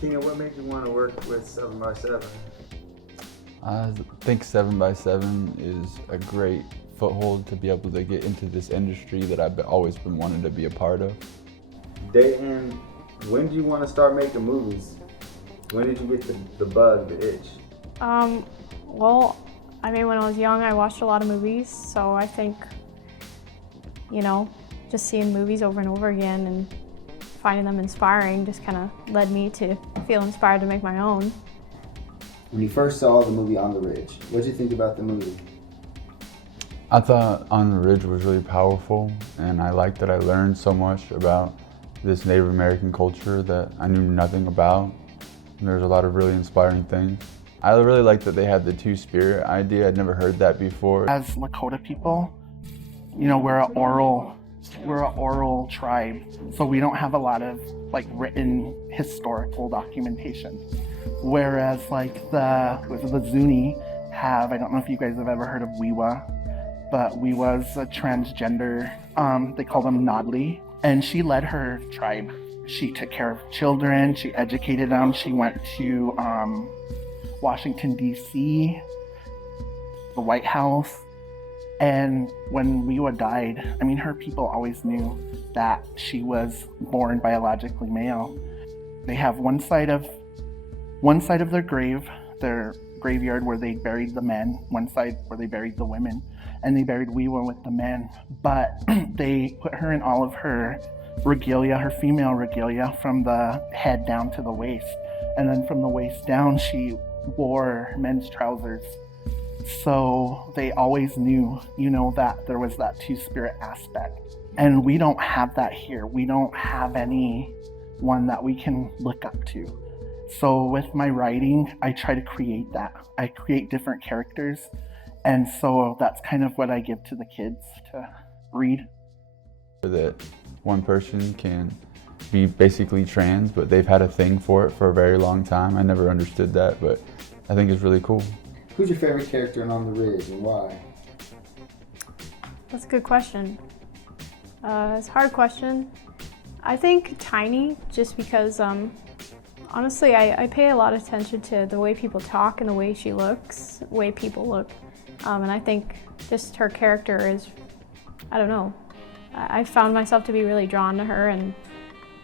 Keenan, what made you want to work with 7x7? I think 7x7 is a great foothold to be able to get into this industry that I've always been wanting to be a part of. Dayton, when did you want to start making movies? When did you get the bug, the itch? Well, I mean, when I was young, I watched a lot of movies, so I think, just seeing movies over and over again and finding them inspiring just kind of led me to feel inspired to make my own. When you first saw the movie On the Ridge, what did you think about the movie? I thought On the Ridge was really powerful, and I liked that I learned so much about this Native American culture that I knew nothing about. And there's a lot of really inspiring things. I really liked that they had the two-spirit idea. I'd never heard that before. As Lakota people, we're an oral tribe, so we don't have a lot of written historical documentation. Whereas the Zuni have, I don't know if you guys have ever heard of Wiwa, but Wiwa's a transgender, they call them Nodli, and she led her tribe. She took care of children, she educated them, she went to Washington, D.C., the White House, and when Wiwa died, her people always knew that she was born biologically male. They have one side of their grave, their graveyard where they buried the men, one side where they buried the women, and they buried Wiwa with the men. But they put her in all of her regalia, her female regalia, from the head down to the waist. And then from the waist down, she wore men's trousers. So they always knew, that there was that two-spirit aspect. And we don't have that here. We don't have anyone that we can look up to. So with my writing, I try to create that. I create different characters. And so that's kind of what I give to the kids to read. That one person can be basically trans, but they've had a thing for it for a very long time. I never understood that, but I think it's really cool. Who's your favorite character in On the Ridge and why? That's a good question. It's a hard question. I think Tiny, just because honestly, I pay a lot of attention to the way people talk and the way she looks, the way people look. And I think just her character is, I don't know, I found myself to be really drawn to her and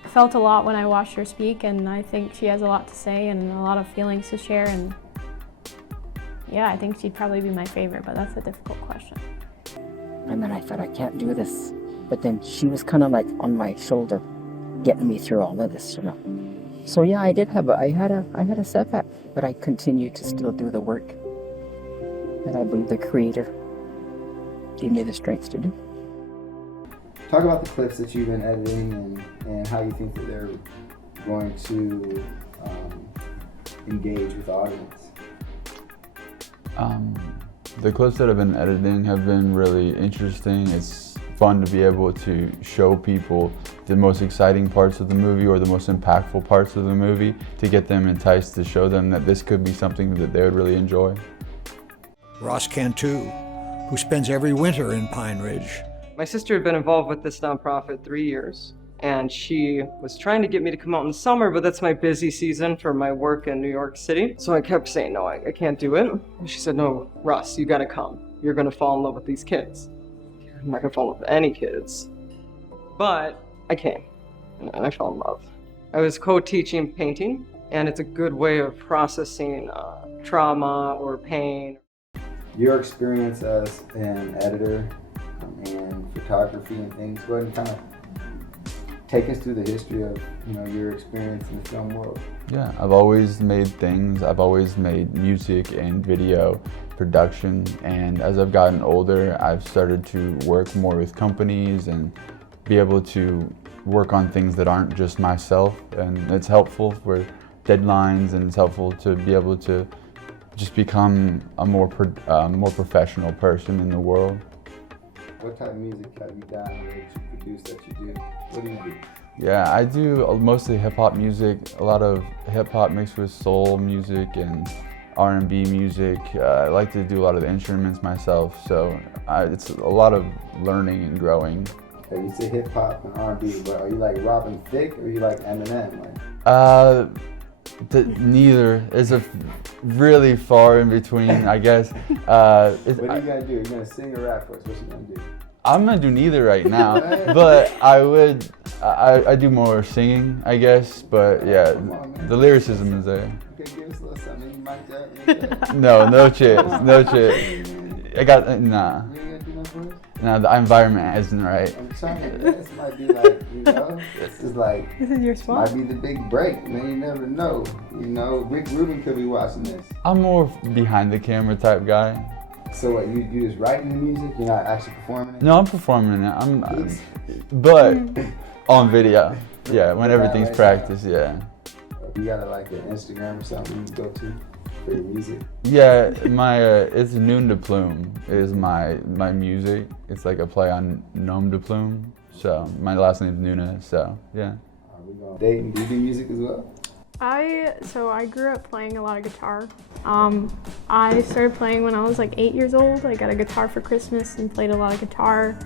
felt a lot when I watched her speak, and I think she has a lot to say and a lot of feelings to share, and yeah, I think she'd probably be my favorite, but that's a difficult question. And then I thought, I can't do this. But then she was kind of on my shoulder, getting me through all of this, So yeah, I had a setback, but I continued to still do the work. And I believe the Creator gave me the strength to do. Talk about the clips that you've been editing and how you think that they're going to engage with the audience. The clips that I've been editing have been really interesting. It's fun to be able to show people the most exciting parts of the movie or the most impactful parts of the movie to get them enticed, to show them that this could be something that they would really enjoy. Ross Cantu, who spends every winter in Pine Ridge. My sister had been involved with this nonprofit 3 years, and she was trying to get me to come out in the summer, but that's my busy season for my work in New York City. So I kept saying, no, I can't do it. And she said, no, Russ, you gotta come. You're gonna fall in love with these kids. I'm not gonna fall in love with any kids. But I came, and I fell in love. I was co-teaching painting, and it's a good way of processing trauma or pain. Your experience as an editor and photography and things, go ahead and kind of take us through the history of your experience in the film world. Yeah, I've always made things. I've always made music and video production, and as I've gotten older, I've started to work more with companies and be able to work on things that aren't just myself, and it's helpful for deadlines, and it's helpful to be able to just become a more professional person in the world. What type of music have you done that you produce that you do? What do you do? Yeah, I do mostly hip-hop music, a lot of hip-hop mixed with soul music and R&B music. I like to do a lot of the instruments myself, so it's a lot of learning and growing. Okay, you say hip-hop and R&B, but are you like Robin Thicke or are you like Eminem? Neither. It's a really far in between, I guess. What do you gotta do? You're gonna sing or rap for us? What you gonna do? I'm gonna do neither right now, but I do more singing, I guess. But yeah, Come on, man. the lyricism is there. Okay, give us a little something. You might just. No chance, no chance. I got nah. You ain't gonna do nothing for us? Nah, the environment isn't right. I'm trying to. This might be like, this is like. This is your spot. Might be the big break, man. You never know. Rick Rubin could be watching this. I'm more behind the camera type guy. So what? You just writing the music? You're not actually performing it? No, I'm performing it. But on video. Yeah, when everything's practiced. Yeah. You got like an Instagram or something you go to for your music? Yeah, my it's Noon de Plume is my music. It's like a play on Nom de Plume. So my last name's Nuna. So yeah. Are we going dating? Do you do music as well? I grew up playing a lot of guitar. I started playing when I was like 8 years old. I got a guitar for Christmas and played a lot of guitar.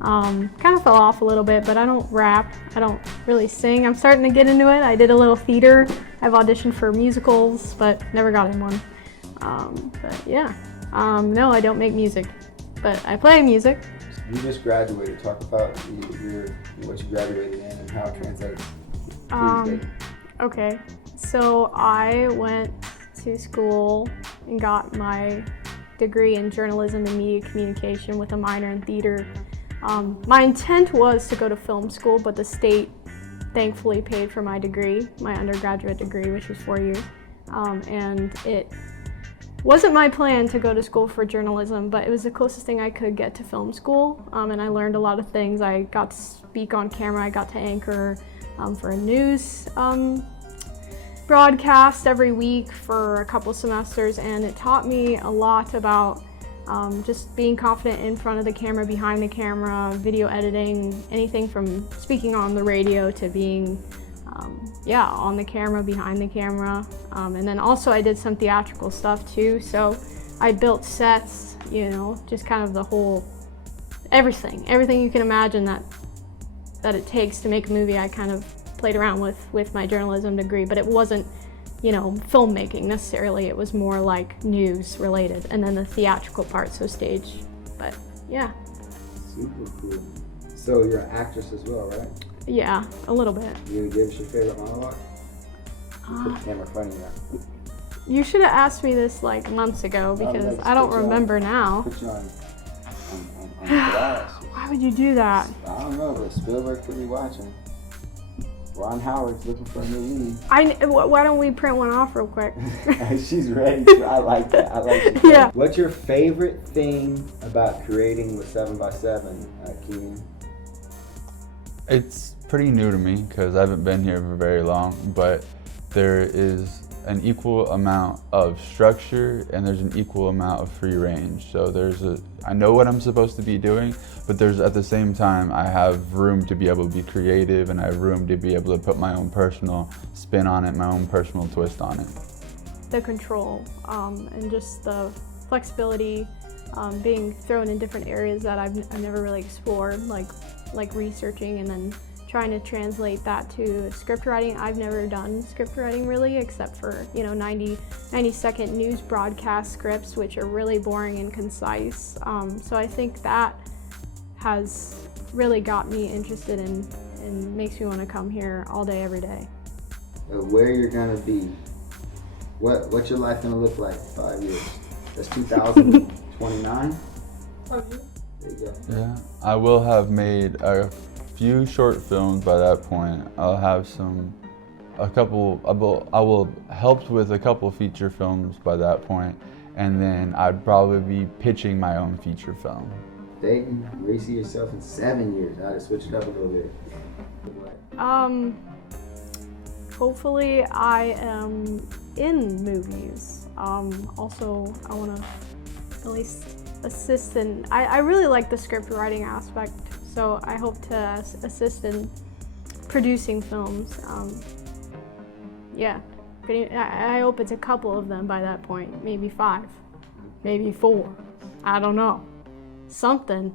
Kind of fell off a little bit, but I don't rap. I don't really sing. I'm starting to get into it. I did a little theater. I've auditioned for musicals, but never got in one. But yeah, no, I don't make music, but I play music. You just graduated. Talk about what you graduated in and how it translates. Okay, so I went to school and got my degree in journalism and media communication with a minor in theater. My intent was to go to film school, but the state thankfully paid for my degree, my undergraduate degree, which was 4 years. And it wasn't my plan to go to school for journalism, but it was the closest thing I could get to film school. And I learned a lot of things. I got to speak on camera, I got to anchor for a news broadcast every week for a couple semesters, and it taught me a lot about just being confident in front of the camera, behind the camera, video editing, anything from speaking on the radio to being on the camera, behind the camera. And then also I did some theatrical stuff too, so I built sets, just kind of the whole, everything you can imagine that it takes to make a movie. I kind of played around with my journalism degree, but it wasn't filmmaking necessarily. It was more like news related, and then the theatrical part, so stage. But yeah. Super cool. So you're an actress as well, right? Yeah, a little bit. You gonna give us your favorite monologue? Put the camera funny now. You should have asked me this like months ago because I don't remember now. Put you on blast. Why would you do that? I don't know, but Spielberg could be watching. Ron Howard's looking for a new lead. Why don't we print one off real quick? She's ready. I like that. I like that. Yeah. What's your favorite thing about creating with 7x7, Keenan? It's pretty new to me because I haven't been here for very long, but there is an equal amount of structure and there's an equal amount of free range. So I know what I'm supposed to be doing, but there's at the same time I have room to be able to be creative, and I have room to be able to put my own personal spin on it, my own personal twist on it. The control and just the flexibility, being thrown in different areas that I've never really explored, like researching and then trying to translate that to script writing. I've never done script writing really, except for 90-second news broadcast scripts, which are really boring and concise. So I think that has really got me interested in and makes me want to come here all day, every day. Where you're gonna be, what's your life gonna look like in 5 years? That's 2029. There you go. Yeah, I will have made a few short films by that point. I will help with a couple feature films by that point, and then I'd probably be pitching my own feature film. Dayton, where you see yourself in 7 years? I had to switch it up a little bit. Hopefully I am in movies. Also, I want to at least assist in, I really like the script writing aspect, so I hope to assist in producing films. Yeah, I hope it's a couple of them by that point, maybe 5, maybe 4, I don't know, something.